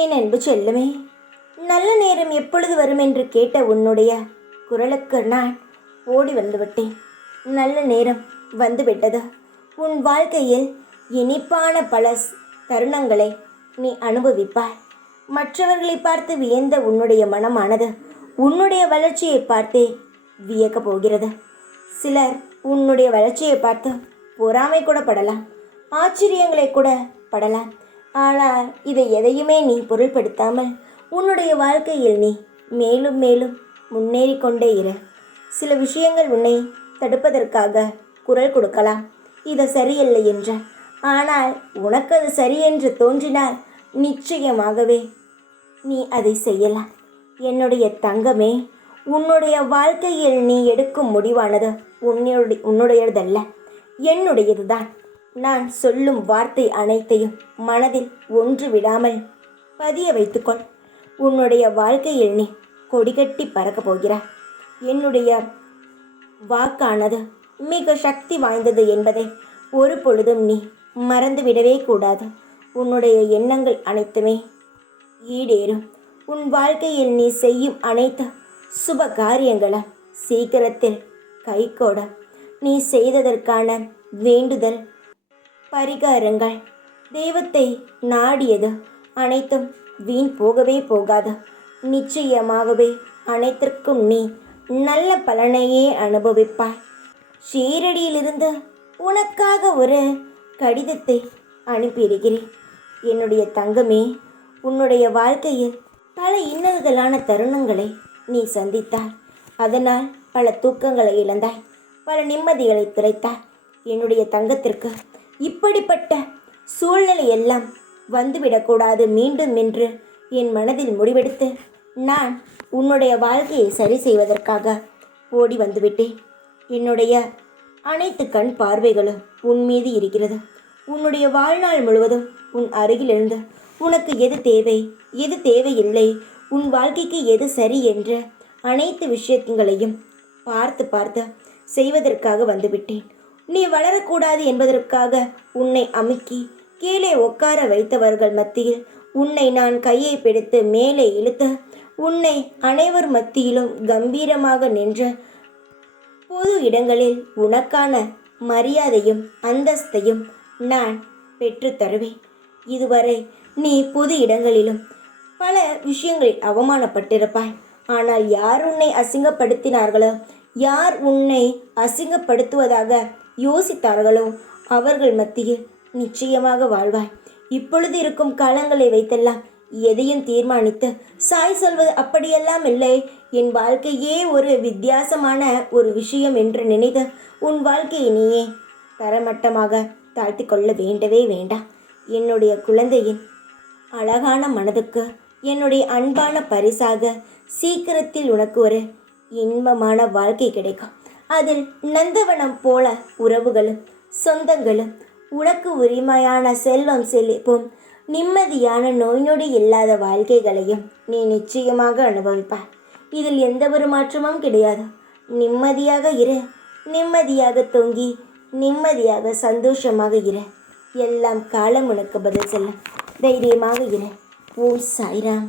என் அன்பு செல்லுமே, நல்ல நேரம் எப்பொழுது வரும் என்று கேட்ட உன்னுடைய குரலுக்கு நான் ஓடி வந்துவிட்டேன். நல்ல நேரம் வந்துவிட்டது. உன் வாழ்க்கையில் இனிப்பான பல தருணங்களை நீ அனுபவிப்பாய். மற்றவர்களை பார்த்து வியந்த உன்னுடைய மனமானது உன்னுடைய வளர்ச்சியை பார்த்தே வியக்கப் போகிறது. சிலர் உன்னுடைய வளர்ச்சியை பார்த்து பொறாமை கூட படலாம், ஆச்சரியங்களை கூட படலாம். ஆனால் இதை எதையுமே நீ பொருள்படுத்தாமல் உன்னுடைய வாழ்க்கையில் நீ மேலும் மேலும் முன்னேறி கொண்டே இரு. சில விஷயங்கள் உன்னை தடுப்பதற்காக குரல் கொடுக்கலாம், இது சரியில்லை என்ற. ஆனால் உனக்கு அது சரி என்று தோன்றினால் நிச்சயமாகவே நீ அதை செய்யலாம். என்னுடைய தங்கமே, உன்னுடைய வாழ்க்கையில் நீ எடுக்கும் முடிவானது உன்னுடையதல்ல, என்னுடையதுதான். நான் சொல்லும் வார்த்தை அனைத்தையும் மனதில் ஒன்று விடாமல் பதிய வைத்துக்கொள். உன்னுடைய வாழ்க்கையில் நீ கொடிகட்டி பறக்கப் போகிறாய். என்னுடைய வாக்கானது மிக சக்தி வாய்ந்தது என்பதை ஒரு பொழுதும் நீ மறந்துவிடவே கூடாது. உன்னுடைய எண்ணங்கள் அனைத்துமே ஈடேறும். உன் வாழ்க்கையில் நீ செய்யும் அனைத்து சுப காரியங்களும் சீக்கிரத்தில் கைகூட. நீ செய்ததற்கான வேண்டுதல் பரிகாரங்கள் தெய்வத்தை நாடியது அனைத்தும் வீண் போகவே போகாது. நிச்சயமாகவே அனைத்திற்கும் நீ நல்ல பலனையே அனுபவிப்பாய். ஷீரடியிலிருந்து உனக்காக ஒரு கடிதத்தை அனுப்பியிருக்கிறேன். என்னுடைய தங்கமே, உன்னுடைய வாழ்க்கையில் பல இன்னல்களான தருணங்களை நீ சந்தித்தாய். அதனால் பல தூக்கங்களை இழந்தாய், பல நிம்மதிகளை துளைத்தாய். என்னுடைய தங்கத்திற்கு இப்படிப்பட்ட சூழ்நிலை எல்லாம் வந்துவிடக்கூடாது மீண்டும் என்று என் மனதில் முடிவெடுத்து நான் உன்னுடைய வாழ்க்கையை சரி செய்வதற்காக ஓடி வந்துவிட்டேன். என்னுடைய அனைத்து கண் பார்வைகளும் உன் மீது இருக்கிறது. உன்னுடைய வாழ்நாள் முழுவதும் உன் அருகிலிருந்து உனக்கு எது தேவை, எது தேவையில்லை, உன் வாழ்க்கைக்கு எது சரி என்ற அனைத்து விஷயங்களையும் பார்த்து பார்த்து செய்வதற்காக வந்துவிட்டேன். நீ வளரக்கூடாது என்பதற்காக உன்னை அமுக்கி கீழே உட்கார வைத்தவர்கள் மத்தியில் உன்னை நான் கையை பிடித்து மேலே இழுத்து உன்னை அனைவர் மத்தியிலும் கம்பீரமாக நின்ற பொது இடங்களில் உனக்கான மரியாதையும் அந்தஸ்தையும் நான் பெற்று தருவேன். இதுவரை நீ பொது இடங்களிலும் பல விஷயங்களில் அவமானப்பட்டிருப்பாய். ஆனால் யார் உன்னை அசிங்கப்படுத்தினார்களோ, யார் உன்னை அசிங்கப்படுத்துவதாக யோசித்தார்களோ அவர்கள் மத்தியில் நிச்சயமாக வாழ்வாய். இப்பொழுது இருக்கும் காலங்களை வைத்தெல்லாம் எதையும் தீர்மானித்து சாய் சொல்வது அப்படியெல்லாம் இல்லை, என் வாழ்க்கையே ஒரு வித்தியாசமான ஒரு விஷயம் என்று நினைத்து உன் வாழ்க்கையை நீயே தரமட்டமாக தாழ்த்தி கொள்ள வேண்டவே வேண்டாம். என்னுடைய குழந்தையின் அழகான மனதுக்கு என்னுடைய அன்பான பரிசாக சீக்கிரத்தில் உனக்கு ஒரு இன்பமான வாழ்க்கை கிடைக்கும். அதில் நந்தவனம் போல உறவுகளும் சொந்தங்களும், உனக்கு உரிமையான செல்வம் செழிப்பும், நிம்மதியான நோய் நொடி இல்லாத வாழ்க்கைகளையும் நீ நிச்சயமாக அனுபவிப்பாய். இதில் எந்த ஒரு மாற்றமும் கிடையாது. நிம்மதியாக இரு, நிம்மதியாக தொங்கி நிம்மதியாக சந்தோஷமாக இரு. எல்லாம் காலம் உனக்கு பதில் சொல்ல தைரியமாக இரு. ஓம் சாய்ராம்.